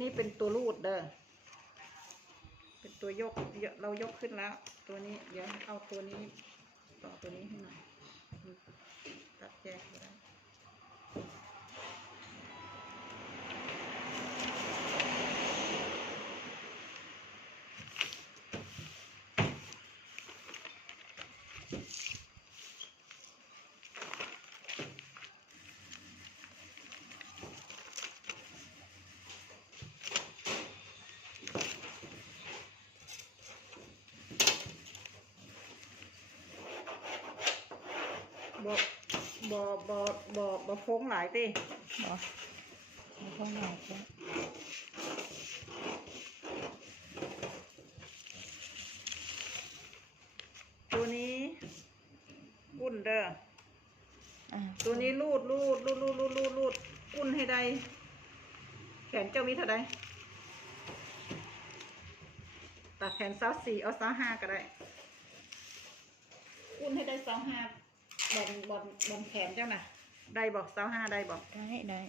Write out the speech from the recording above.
นี่เป็นตัวรูดเด้อเป็นตัวยกเรายกขึ้นแล้ว ตัวนี้เดี๋ยวเอาตัวนี้ต่อตัวนี้ให้หน่อยตัดแยกได้บ่โค้งหลายติบ่พอหน่อยจ้ะตัวนี้กุ้นเด้อตัวนี้รูดกุ้นให้ได้แขนเจ้ามีเท่าใดตัดแขน24เอา25ก็ได้กุ้นให้ได้25บนแขนเจ้าน่ะได้บอก25ได้บอกได้